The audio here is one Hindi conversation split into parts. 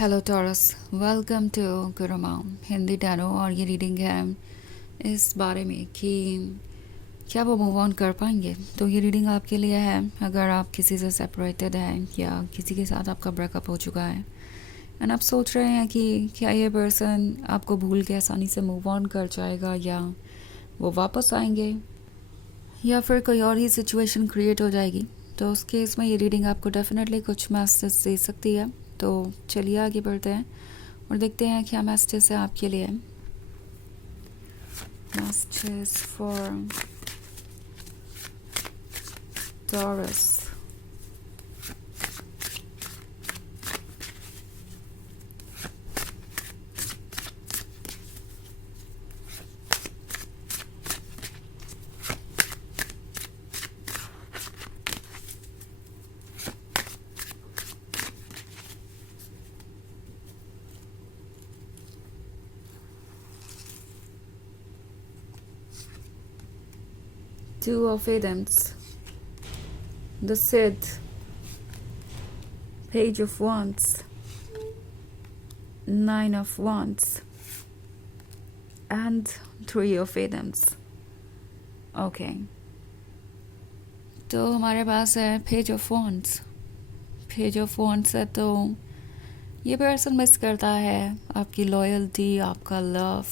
Hello Taurus, welcome to Gurumaam Hindi tarot. और ये रीडिंग है इस बारे में कि क्या वो मूव ऑन कर पाएंगे। तो ये रीडिंग आपके लिए है अगर आप किसी से सेपरेटेड हैं या किसी के साथ आपका ब्रेकअप हो चुका है एंड आप सोच रहे हैं कि क्या ये पर्सन आपको भूल के आसानी से मूव ऑन कर जाएगा या वो वापस आएंगे या फिर कोई और ही सिचुएशन क्रिएट हो जाएगी। तो उस केस में ये रीडिंग आपको डेफिनेटली कुछ मैसेज दे सकती है। तो चलिए आगे बढ़ते हैं और देखते हैं क्या मैसेज है आपके लिए। Message for taurus. Two of Items, the Cid, Page of Wands, Nine of Wands, and Three of Items. Okay, तो हमारे पास है page of wands. Page of wands है तो ये पर्सन मिस करता है आपकी लॉयल्टी, आपका लव,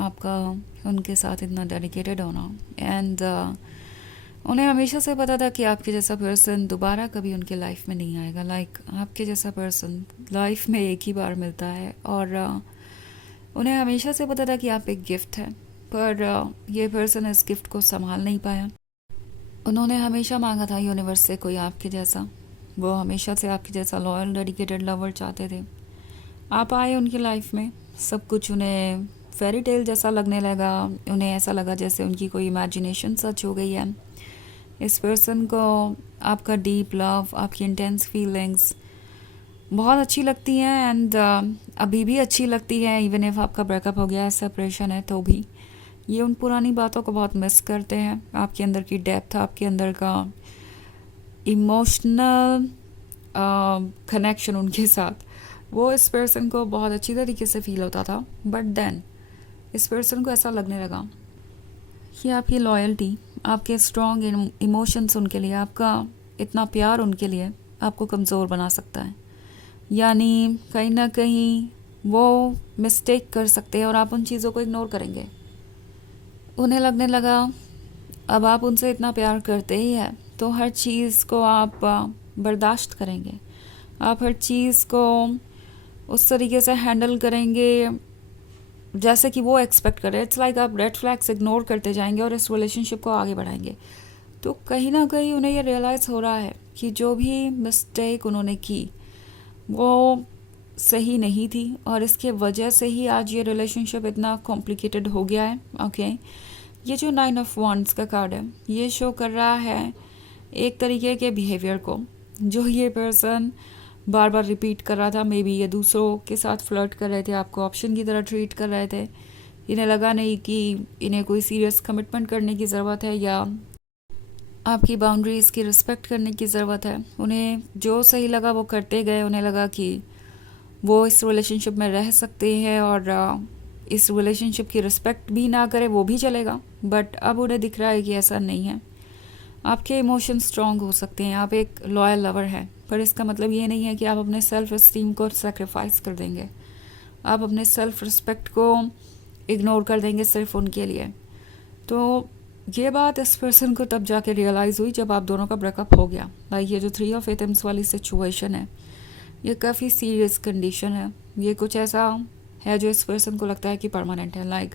आपका उनके साथ इतना डेडिकेटेड होना। एंड उन्हें हमेशा से पता था कि आपके जैसा पर्सन दोबारा कभी उनके लाइफ में नहीं आएगा। आपके जैसा पर्सन लाइफ में एक ही बार मिलता है और उन्हें हमेशा से पता था कि आप एक गिफ्ट है, पर ये पर्सन इस गिफ्ट को संभाल नहीं पाया। उन्होंने हमेशा मांगा था यूनिवर्स से कोई आपके जैसा, वो हमेशा से आपके जैसा लॉयल डेडिकेटेड लवर चाहते थे। आप आए उनकी लाइफ में, सब कुछ उन्हें फेरी टेल जैसा लगने लगा। उन्हें ऐसा लगा जैसे उनकी कोई इमेजिनेशन सच हो गई है। इस पर्सन को आपका डीप लव, आपकी इंटेंस फीलिंग्स बहुत अच्छी लगती हैं एंड अभी भी अच्छी लगती है। इवन इफ आपका ब्रेकअप हो गया है, सेपरेशन है, तो भी ये उन पुरानी बातों को बहुत मिस करते हैं। आपके अंदर की डेप्थ, आपके अंदर का इमोशनल कनेक्शन उनके साथ, वो इस पर्सन को बहुत अच्छी तरीके से फील होता था। बट देन इस पर्सन को ऐसा लगने लगा कि आपकी लॉयल्टी, आपके स्ट्रॉन्ग इमोशंस उनके लिए, आपका इतना प्यार उनके लिए आपको कमज़ोर बना सकता है। यानी कहीं ना कहीं वो मिस्टेक कर सकते हैं और आप उन चीज़ों को इग्नोर करेंगे। उन्हें लगने लगा अब आप उनसे इतना प्यार करते ही हैं तो हर चीज़ को आप बर्दाश्त करेंगे, आप हर चीज़ को उस तरीके से हैंडल करेंगे जैसे कि वो एक्सपेक्ट करे। इट्स लाइक आप रेड फ्लैग्स इग्नोर करते जाएंगे और इस रिलेशनशिप को आगे बढ़ाएंगे। तो कहीं ना कहीं उन्हें ये रियलाइज़ हो रहा है कि जो भी मिस्टेक उन्होंने की वो सही नहीं थी और इसके वजह से ही आज ये रिलेशनशिप इतना कॉम्प्लिकेटेड हो गया है। ओके, ये जो 9 ऑफ वॉन्ड्स का कार्ड है ये शो कर रहा है एक तरीके के बिहेवियर को जो ये पर्सन बार बार रिपीट कर रहा था। मे बी ये दूसरों के साथ फ्लर्ट कर रहे थे, आपको ऑप्शन की तरह ट्रीट कर रहे थे। इन्हें लगा नहीं कि इन्हें कोई सीरियस कमिटमेंट करने की ज़रूरत है या आपकी बाउंड्रीज़ की रिस्पेक्ट करने की ज़रूरत है। उन्हें जो सही लगा वो करते गए। उन्हें लगा कि वो इस रिलेशनशिप में रह सकते हैं और इस रिलेशनशिप की रिस्पेक्ट भी ना करे वो भी चलेगा। बट अब उन्हें दिख रहा है कि ऐसा नहीं है। आपके इमोशन स्ट्रांग हो सकते हैं, आप एक लॉयल लवर हैं, पर इसका मतलब ये नहीं है कि आप अपने सेल्फ एस्टीम को सेक्रीफाइस कर देंगे, आप अपने सेल्फ रिस्पेक्ट को इग्नोर कर देंगे सिर्फ उनके लिए। तो ये बात इस पर्सन को तब जाके रियलाइज़ हुई जब आप दोनों का ब्रेकअप हो गया। ये जो 3 ऑफ एटम्स वाली सिचुएशन है ये काफ़ी सीरियस कंडीशन है। ये कुछ ऐसा है जो इस पर्सन को लगता है कि परमानेंट है।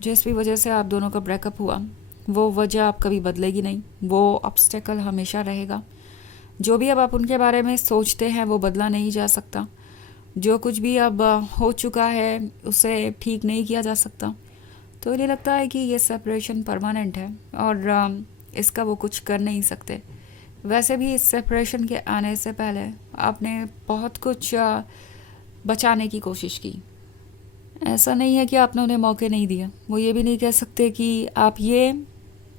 जिस भी वजह से आप दोनों का ब्रेकअप हुआ वो वजह आप कभी बदलेगी नहीं, वो ऑब्स्टेकल हमेशा रहेगा। जो भी अब आप उनके बारे में सोचते हैं वो बदला नहीं जा सकता। जो कुछ भी अब हो चुका है उसे ठीक नहीं किया जा सकता। तो इन्हें लगता है कि ये सेपरेशन परमानेंट है और इसका वो कुछ कर नहीं सकते। वैसे भी इस सेपरेशन के आने से पहले आपने बहुत कुछ बचाने की कोशिश की। ऐसा नहीं है कि आपने उन्हें मौके नहीं दिए। वो ये भी नहीं कह सकते कि आप ये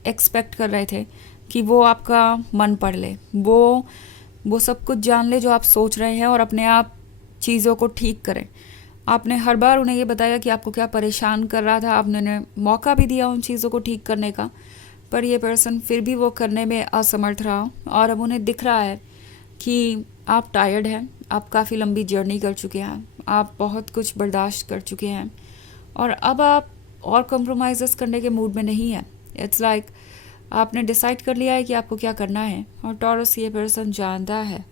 एक्सपेक्ट कर रहे थे कि वो आपका मन पढ़ ले, वो सब कुछ जान ले जो आप सोच रहे हैं और अपने आप चीज़ों को ठीक करें। आपने हर बार उन्हें ये बताया कि आपको क्या परेशान कर रहा था, आपने उन्हें मौका भी दिया उन चीज़ों को ठीक करने का, पर ये पर्सन फिर भी वो करने में असमर्थ रहा। और अब उन्हें दिख रहा है कि आप टायर्ड हैं, आप काफ़ी लंबी जर्नी कर चुके हैं, आप बहुत कुछ बर्दाश्त कर चुके हैं और अब आप और कॉम्प्रोमाइज़ करने के मूड में नहीं हैं। इट्स लाइक आपने डिसाइड कर लिया है कि आपको क्या करना है। और टॉरस ये पर्सन जानता है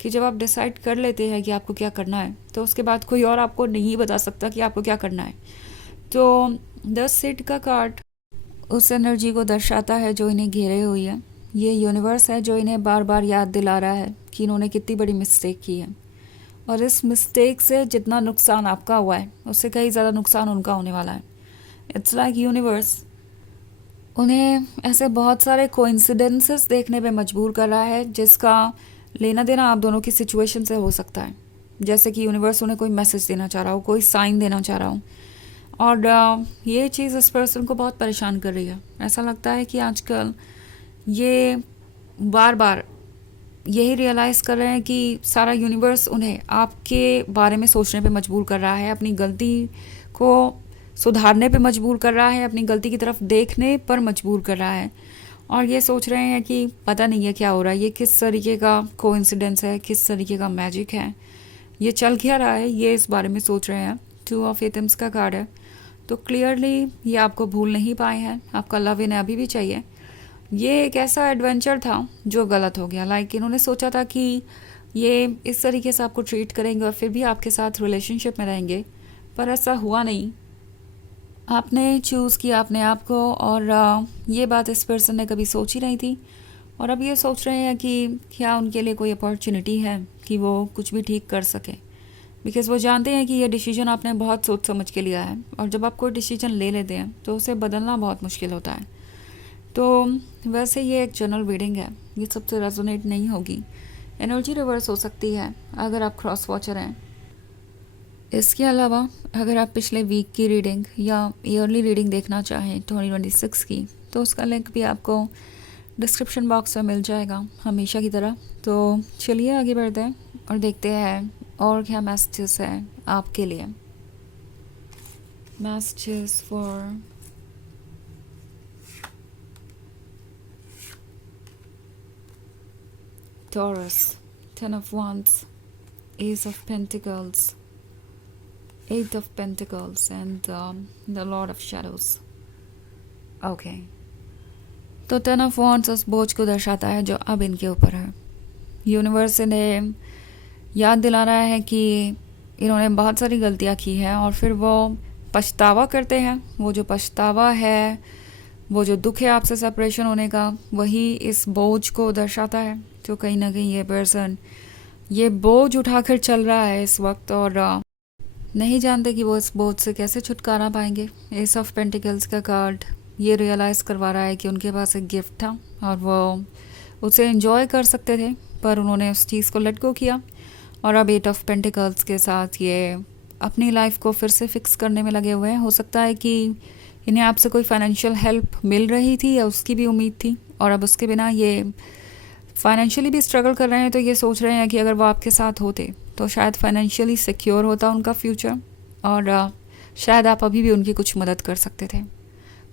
कि जब आप डिसाइड कर लेते हैं कि आपको क्या करना है तो उसके बाद कोई और आपको नहीं बता सकता कि आपको क्या करना है। तो 10 सीट का कार्ड उस एनर्जी को दर्शाता है जो इन्हें घेरे हुई है। ये यूनिवर्स है जो इन्हें बार बार याद दिला रहा है कि इन्होंने कितनी बड़ी मिस्टेक की है और इस मिस्टेक से जितना नुकसान आपका हुआ है उससे कहीं ज़्यादा नुकसान उनका होने वाला है। इट्स लाइक यूनिवर्स उन्हें ऐसे बहुत सारे कोइंसिडेंसेस देखने पे मजबूर कर रहा है जिसका लेना देना आप दोनों की सिचुएशन से हो सकता है। जैसे कि यूनिवर्स उन्हें कोई मैसेज देना चाह रहा हो, कोई साइन देना चाह रहा हो। और ये चीज़ इस पर्सन को बहुत परेशान कर रही है। ऐसा लगता है कि आजकल ये बार बार यही रियलाइज़ कर रहे हैं कि सारा यूनिवर्स उन्हें आपके बारे में सोचने पे मजबूर कर रहा है, अपनी गलती को सुधारने पे मजबूर कर रहा है, अपनी गलती की तरफ देखने पर मजबूर कर रहा है। और ये सोच रहे हैं कि पता नहीं है क्या हो रहा है, ये किस तरीके का कोइंसिडेंस है, किस तरीके का मैजिक है, ये चल क्या रहा है, ये इस बारे में सोच रहे हैं। 2 ऑफ एटम्स का कार्ड है। तो क्लियरली ये आपको भूल नहीं पाए हैं, आपका लव इन्हें अभी भी चाहिए। ये एक ऐसा एडवेंचर था जो गलत हो गया। लाइक इन्होंने सोचा था कि ये इस तरीके से आपको ट्रीट करेंगे और फिर भी आपके साथ रिलेशनशिप में रहेंगे, पर ऐसा हुआ नहीं। आपने चूज़ किया अपने आप को और ये बात इस पर्सन ने कभी सोची नहीं थी। और अब ये सोच रहे हैं कि क्या उनके लिए कोई अपॉर्चुनिटी है कि वो कुछ भी ठीक कर सके, बिकॉज़ वो जानते हैं कि ये डिसीजन आपने बहुत सोच समझ के लिया है और जब आप कोई डिसीजन ले लेते हैं तो उसे बदलना बहुत मुश्किल होता है। तो वैसे ये एक जनरल रीडिंग है, ये सबसे रेजोनेट नहीं होगी। एनर्जी रिवर्स हो सकती है अगर आप क्रॉस वॉचर हैं। इसके अलावा अगर आप पिछले वीक की रीडिंग या ईयरली रीडिंग देखना चाहें 2026 की, तो उसका लिंक भी आपको डिस्क्रिप्शन बॉक्स में मिल जाएगा हमेशा की तरह। तो चलिए आगे बढ़ते हैं और देखते हैं और क्या मैसेजेस हैं आपके लिए। Messages for Taurus, 10 of Wands, Ace of Pentacles, 8 of Pentacles and the Lord of Shadows. Okay. तो 10 of Wands उस बोझ को दर्शाता है जो अब इनके ऊपर है। यूनिवर्स इन्हें याद दिला रहा है कि इन्होंने बहुत सारी गलतियाँ की हैं और फिर वो पछतावा करते हैं। वो जो पछतावा है, वो जो दुख है आपसे सेपरेशन होने का, वही इस बोझ को दर्शाता है। तो कहीं ना कहीं ये पर्सन ये बोझ उठाकर चल रहा है इस वक्त और नहीं जानते कि वो इस बोझ से कैसे छुटकारा पाएंगे। एस ऑफ पेंटिकल्स का कार्ड ये रियलाइज़ करवा रहा है कि उनके पास एक गिफ्ट था और वो उसे एंजॉय कर सकते थे, पर उन्होंने उस चीज़ को लेट गो किया और अब 8 ऑफ पेंटिकल्स के साथ ये अपनी लाइफ को फिर से फिक्स करने में लगे हुए हैं। हो सकता है कि इन्हें आपसे कोई फाइनेंशियल हेल्प मिल रही थी या उसकी भी उम्मीद थी और अब उसके बिना ये फाइनेंशियली भी स्ट्रगल कर रहे हैं। तो ये सोच रहे हैं कि अगर वो आपके साथ होते तो शायद फाइनेंशियली सिक्योर होता उनका फ्यूचर और शायद आप अभी भी उनकी कुछ मदद कर सकते थे।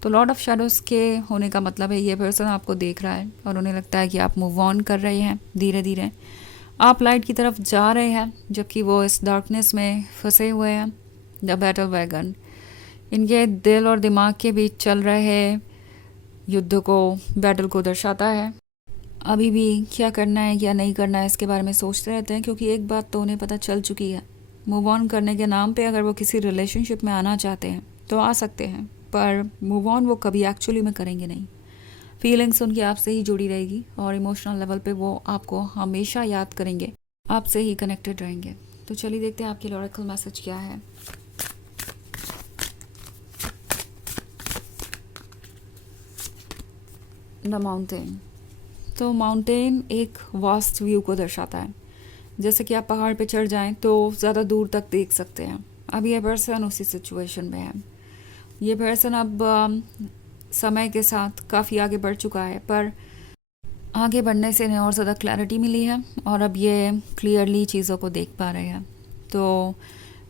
तो लॉर्ड ऑफ शैडोज़ के होने का मतलब है ये पर्सन आपको देख रहा है और उन्हें लगता है कि आप मूव ऑन कर रहे हैं धीरे धीरे, आप लाइट की तरफ जा रहे हैं, जबकि वो इस डार्कनेस में फंसे हुए हैं। द बैटल वैगन इनके दिल और दिमाग के बीच चल रहे युद्ध को, बैटल को दर्शाता है। अभी भी क्या करना है क्या नहीं करना है इसके बारे में सोचते रहते हैं, क्योंकि एक बात तो उन्हें पता चल चुकी है। मूव ऑन करने के नाम पे अगर वो किसी रिलेशनशिप में आना चाहते हैं तो आ सकते हैं, पर मूव ऑन वो कभी एक्चुअली में करेंगे नहीं। फीलिंग्स उनकी आपसे ही जुड़ी रहेगी और इमोशनल लेवल पे वो आपको हमेशा याद करेंगे, आपसे ही कनेक्टेड रहेंगे। तो चलिए देखते हैं आपके ऑरेकल मैसेज क्या है। The mountain. तो माउंटेन एक वास्ट व्यू को दर्शाता है, जैसे कि आप पहाड़ पे चढ़ जाएं तो ज़्यादा दूर तक देख सकते हैं। अब ये पर्सन उसी सिचुएशन में है। ये पर्सन अब समय के साथ काफ़ी आगे बढ़ चुका है, पर आगे बढ़ने से इन्हें और ज़्यादा क्लैरिटी मिली है और अब ये क्लियरली चीज़ों को देख पा रहे हैं तो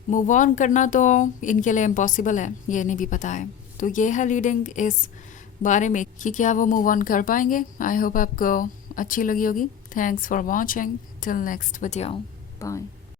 मूव ऑन करना तो इनके लिए इम्पॉसिबल है, ये इन्हें भी पता है। तो ये है रीडिंग इस बारे में कि क्या वो मूव ऑन कर पाएंगे। आई होप आपको अच्छी लगी होगी। Thanks for watching, till next video, bye.